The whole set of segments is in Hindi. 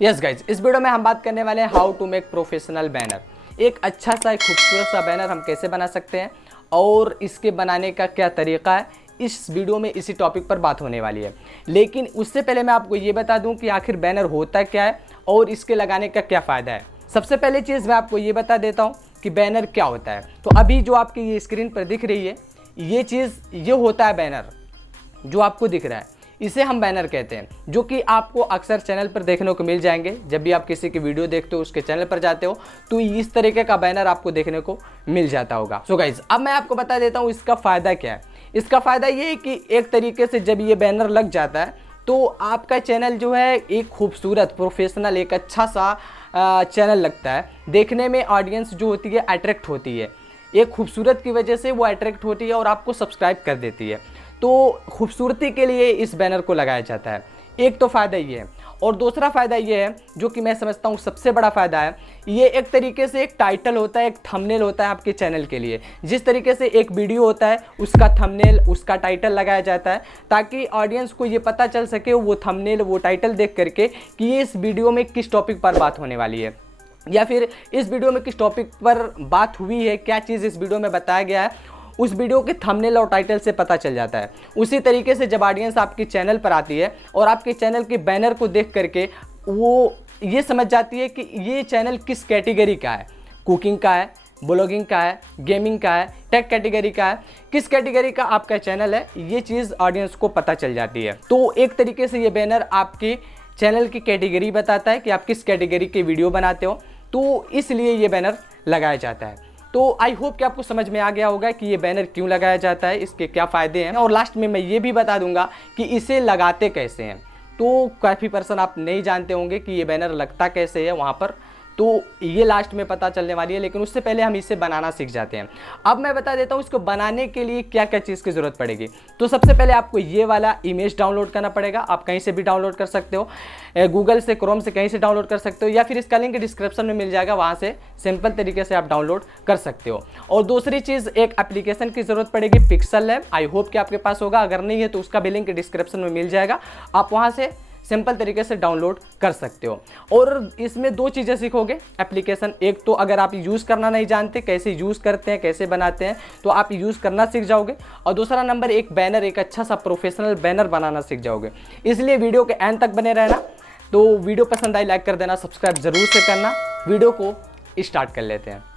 यस गाइज, इस वीडियो में हम बात करने वाले हैं how to make professional banner. एक अच्छा सा एक खूबसूरत सा बैनर हम कैसे बना सकते हैं और इसके बनाने का क्या तरीका है, इस वीडियो में इसी टॉपिक पर बात होने वाली है। लेकिन उससे पहले मैं आपको ये बता दूं कि आखिर बैनर होता क्या है और इसके लगाने का क्या फ़ायदा है। सबसे पहले चीज़ मैं आपको ये बता देता हूँ कि बैनर क्या होता है। तो अभी जो आपकी ये स्क्रीन पर दिख रही है, ये चीज़ ये होता है बैनर जो आपको दिख रहा है, इसे हम बैनर कहते हैं, जो कि आपको अक्सर चैनल पर देखने को मिल जाएंगे। जब भी आप किसी की वीडियो देखते हो, उसके चैनल पर जाते हो, तो इस तरीके का बैनर आपको देखने को मिल जाता होगा। सो गाइज, अब मैं आपको बता देता हूँ इसका फ़ायदा क्या है। इसका फ़ायदा ये है कि एक तरीके से जब ये बैनर लग जाता है तो आपका चैनल जो है एक खूबसूरत प्रोफेशनल एक अच्छा सा चैनल लगता है। देखने में ऑडियंस जो होती है अट्रैक्ट होती है, एक खूबसूरत की वजह से वो अट्रैक्ट होती है और आपको सब्सक्राइब कर देती है। तो खूबसूरती के लिए इस बैनर को लगाया जाता है। एक तो फ़ायदा ये है, और दूसरा फ़ायदा ये है जो कि मैं समझता हूँ सबसे बड़ा फ़ायदा है, ये एक तरीके से एक टाइटल होता है, एक थंबनेल होता है आपके चैनल के लिए। जिस तरीके से एक वीडियो होता है, उसका थंबनेल, उसका टाइटल लगाया जाता है, ताकि ऑडियंस को ये पता चल सके वो थंबनेल, वो टाइटल देख करके कि ये इस वीडियो में किस टॉपिक पर बात होने वाली है, या फिर इस वीडियो में किस टॉपिक पर बात हुई है, क्या चीज़ इस वीडियो में बताया गया है, उस वीडियो के थंबनेल और टाइटल से पता चल जाता है। उसी तरीके से जब ऑडियंस आपके चैनल पर आती है और आपके चैनल के बैनर को देख करके वो ये समझ जाती है कि ये चैनल किस कैटेगरी का है, कुकिंग का है, ब्लॉगिंग का है, गेमिंग का है, टेक कैटेगरी का है, किस कैटेगरी का आपका चैनल है, ये चीज़ ऑडियंस को पता चल जाती है। तो एक तरीके से ये बैनर आपके चैनल की कैटेगरी बताता है कि आप किस कैटेगरी के वीडियो बनाते हो, तो इसलिए ये बैनर लगाया जाता है। तो आई होप कि आपको समझ में आ गया होगा कि ये बैनर क्यों लगाया जाता है, इसके क्या फ़ायदे हैं, और लास्ट में मैं ये भी बता दूंगा कि इसे लगाते कैसे हैं। तो काफ़ी पर्सन आप नहीं जानते होंगे कि ये बैनर लगता कैसे है वहाँ पर, तो ये लास्ट में पता चलने वाली है। लेकिन उससे पहले हम इसे बनाना सीख जाते हैं। अब मैं बता देता हूँ इसको बनाने के लिए क्या क्या चीज़ की ज़रूरत पड़ेगी। तो सबसे पहले आपको ये वाला इमेज डाउनलोड करना पड़ेगा। आप कहीं से भी डाउनलोड कर सकते हो, गूगल से, क्रोम से, कहीं से डाउनलोड कर सकते हो, या फिर इसका लिंक डिस्क्रिप्शन में मिल जाएगा, वहाँ से सिंपल तरीके से आप डाउनलोड कर सकते हो। और दूसरी चीज़, एक एप्लीकेशन की ज़रूरत पड़ेगी, पिक्सेललैब। आई होप कि आपके पास होगा, अगर नहीं है तो उसका भी लिंक डिस्क्रिप्शन में मिल जाएगा, आप वहाँ से सिंपल तरीके से डाउनलोड कर सकते हो। और इसमें दो चीज़ें सीखोगे एप्लीकेशन। एक तो अगर आप यूज़ करना नहीं जानते, कैसे यूज़ करते हैं, कैसे बनाते हैं, तो आप यूज़ करना सीख जाओगे। और दूसरा नंबर, एक बैनर, एक अच्छा सा प्रोफेशनल बैनर बनाना सीख जाओगे। इसलिए वीडियो के एंड तक बने रहना। तो वीडियो पसंद आई लाइक कर देना, सब्सक्राइब ज़रूर से करना। वीडियो को स्टार्ट कर लेते हैं।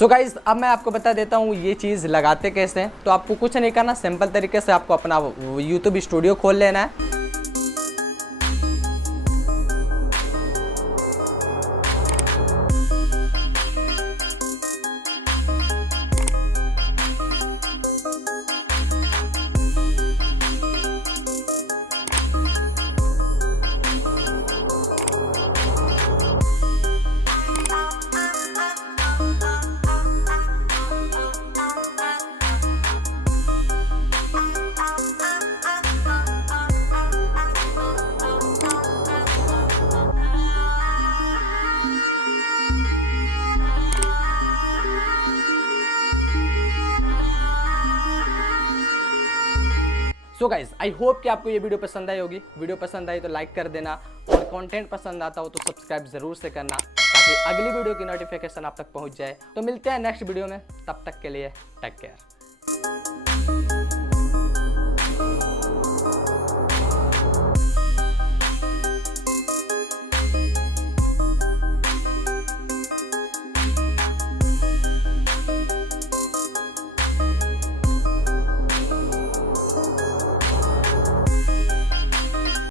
सो गाइज अब मैं आपको बता देता हूँ ये चीज़ लगाते कैसे हैं। तो आपको कुछ नहीं करना, सिंपल तरीके से आपको अपना यूट्यूब स्टूडियो खोल लेना है। सो गाइज आई होप कि आपको ये वीडियो पसंद आई होगी। वीडियो पसंद आई तो लाइक कर देना और कंटेंट पसंद आता हो तो सब्सक्राइब जरूर से करना ताकि अगली वीडियो की नोटिफिकेशन आप तक पहुंच जाए। तो मिलते हैं नेक्स्ट वीडियो में, तब तक के लिए टेक केयर।